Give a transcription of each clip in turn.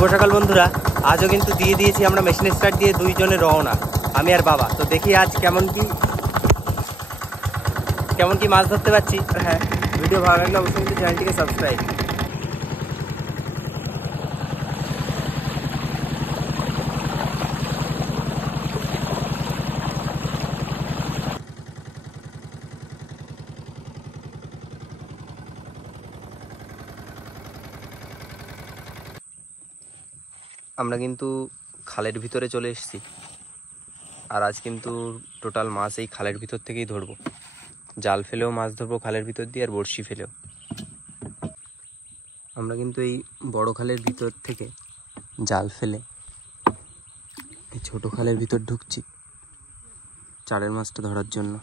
শুভ সকাল বন্ধুরা। আজও কিন্তু দিয়ে দিয়েছি আমরা মেশিন স্টার্ট দিয়ে দুইজনে রওনা, আমি আর বাবা। তো দেখি আজ কেমন কি মাছ ধরতে পারছি। হ্যাঁ, ভিডিও ভালো লাগলে অবশ্যই কিন্তু চ্যানেলটিকে সাবস্ক্রাইব। আমরা কিন্তু খালের ভিতরে চলে এসেছি, আর আজ কিন্তু টোটাল মাছ এই খালের ভিতর থেকেই ধরবো। জাল ফেলেও মাছ ধরবো খালের ভিতর দিয়ে, আর বড়শি ফেলেও। আমরা কিন্তু এই বড় খালের ভিতর থেকে জাল ফেলে এই ছোট খালের ভিতর ঢুকছি চারের মাছটা ধরার জন্য।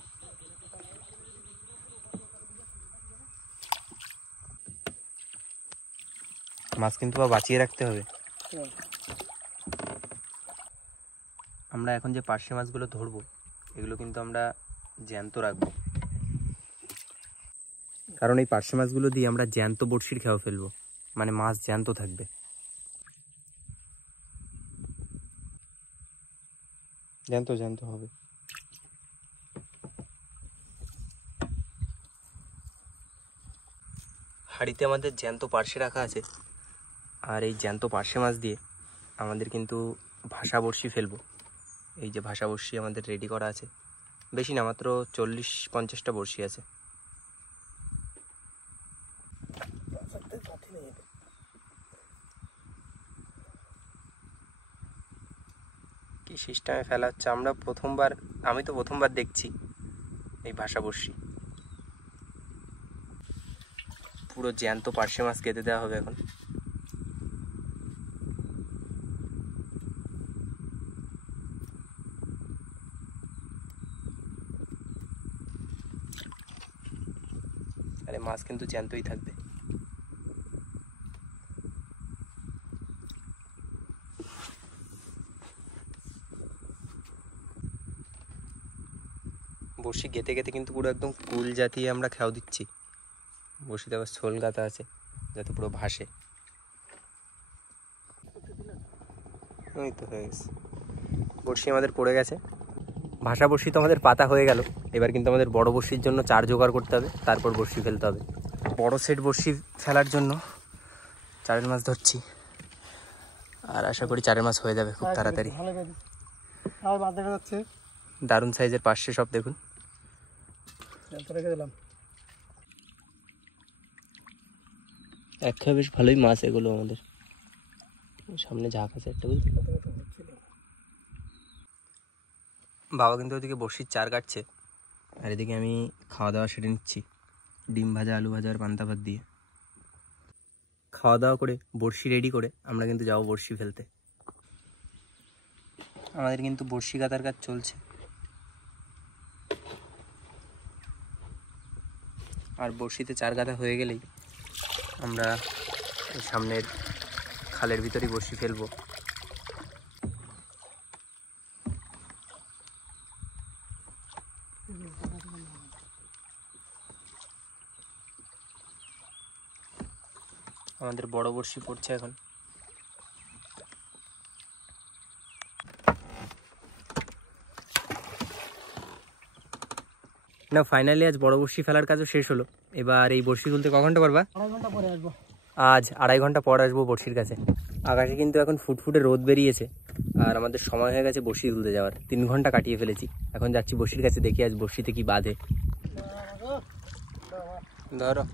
মাছ কিন্তু বাঁচিয়ে রাখতে হবে। আমরা এখন যে পার্শে মাছগুলো ধরবো এগুলো কিন্তু আমরা জ্যান্ত রাখবো, কারণ এই পার্শে মাছগুলো দিয়ে আমরা জ্যান্ত বড়শির খেয়াও ফেলবো, মানে মাছ জ্যান্ত থাকবে। জ্যান্ত হবে। হাঁড়িতে আমাদের জ্যান্ত পার্শে রাখা আছে, আর এই জ্যান্ত পার্শে মাছ দিয়ে আমাদের কিন্তু ভাষা বড়শি ফেলবো। এই যে ভাষা বড়শি আমাদের রেডি করা আছে, বেশি না, মাত্র 40-50টা বড়শি আছে। কি সিস্টেমে ফেলা হচ্ছে আমি তো প্রথমবার দেখছি এই ভাষা বড়শি। পুরো জ্যান্ত পার্শে মাছ কেটে দেওয়া হবে এখন। আরে মাছ কিন্তু জ্যান্তই থাকবে। বড়শি গেতে গেতে কিন্তু পুরো একদম কুল জাতীয় আমরা খেয়াও দিচ্ছি। বড়শিতে আবার শোল গাঁথা আছে যাতে পুরো ভাসে। ওই তো হয়ে গেছে, বড়শি আমাদের পড়ে গেছে। ভাষা বড়শি তো আমাদের পাতা হয়ে গেল। এবার কিন্তু আমাদের বড় বড়শির জন্য চার জোগাড় করতে হবে, তারপর বড়শি ফেলতে হবে। বড় সেট বড়শি ফেলার জন্য চারের মাছ ধরছি, আর আশা করি চারের মাছ হয়ে যাবে খুব তাড়াতাড়ি। দারুণ সাইজের পার্শে সব দেখুন। এক বেশ ভালোই মাছ এগুলো আমাদের। সামনে ঝাঁক আছে একটা, বুঝলি। বাবা কিন্তু ওদিকে বড়শির চার কাটছে, আর এদিকে আমি খাওয়া দাওয়া সেরে নিচ্ছি। ডিম ভাজা, আলু ভাজা আর পান্তা ভাত দিয়ে খাওয়া দাওয়া করে বড়শি রেডি করে আমরা কিন্তু যাবো বড়শি ফেলতে। আমাদের কিন্তু বড়শি গাঁথার কাজ চলছে, আর বড়শিতে চার গাঁথা হয়ে গেলেই আমরা সামনের খালের ভিতরেই বড়শি ফেলবো। আমাদের বড় বড়শি পড়ছে এখন। না, ফাইনালি আজ বড় বড়শি ফেলার কাজও শেষ হলো। এবার এই বড়শি তুলতে ক ঘন্টা পারবা? 2.5 ঘন্টা পরে আসবো। আজ 2.5 ঘন্টা পর আসবো বড়শির কাছে। আকাশে কিন্তু এখন ফুটফুটে রোদ বেরিয়েছে, আর আমাদের সময় হয়ে গেছে বড়শি তুলতে যাওয়ার। 3 ঘন্টা কাটিয়ে ফেলেছি। এখন যাচ্ছি বড়শির কাছে, দেখি আজ বড়শিতে কি বাঁধে। ধরো।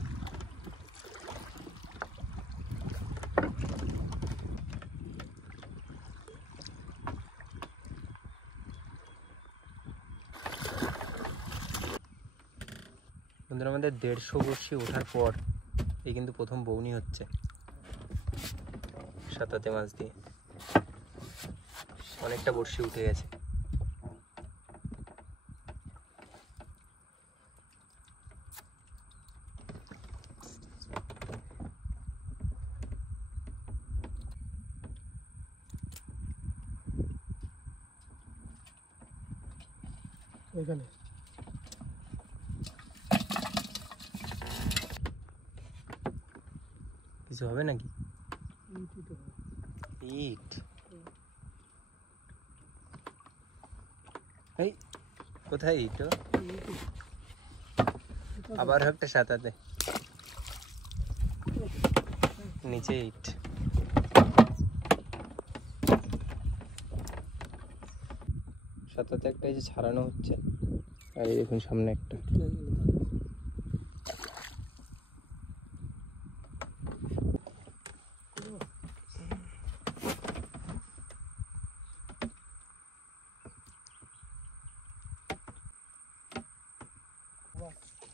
বন্ধুরা, আমাদের 150 বড়শি ওঠার পর এই কিন্তু প্রথম বৌনি হচ্ছে সাঁতাতে মাছ দিয়ে। অনেকটা বড়শি উঠে গেছে। এখানে কিছু হবে নাকি? ইট এই কোথায় ইট আবার একটা সাঁতাতে নিচে ইট সাঁতাতে একটা এই যে ছাড়ানো হচ্ছে আর এই দেখুন সামনে একটা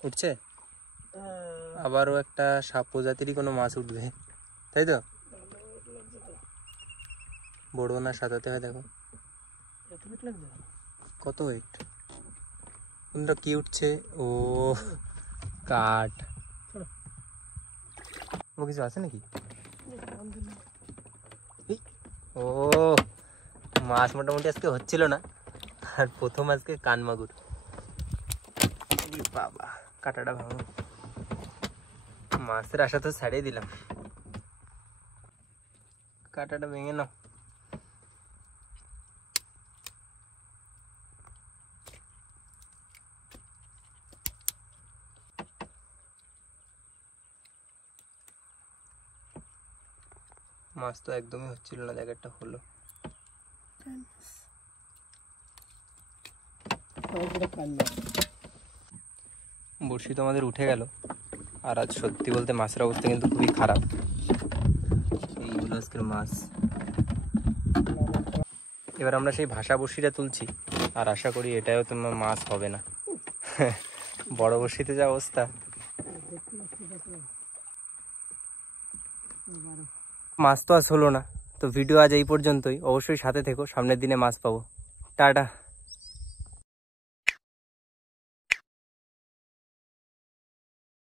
উঠছে আবারও একটা সাপ প্রজাতিরই কোনো মাছ উঠবে তাই তো বড় না সাঁতাতে হয় দেখো কত ওয়েট কোনটা কি উঠছে ও কাঠ ও কিছু আছে নাকি ও মাছ মোটামুটি আজকে হচ্ছিল না আর প্রথম আজকে কান মাগুর বাবা কাটাটা ভাঙো মাছের আশা তো ছাড়িয়ে দিলাম কাটাটা ভেঙে নাও মাছ তো একদমই হচ্ছিল না দেখ একটা হলো বড়শি তো আমাদের উঠে গেল আর আজ সত্যি বলতে মাছের অবস্থা কিন্তু খুবই খারাপ এইগুলো আজকের মাছ এবার আমরা সেই ভাষা বড়শিটা তুলছি আর আশা করি এটাও তোমার মাছ হবে না বড় বড়শিতে যা অবস্থা মাছ তো আজ হলো না তো ভিডিও আজ এই পর্যন্তই অবশ্যই সাথে থেকো সামনের দিনে মাছ পাবো টাটা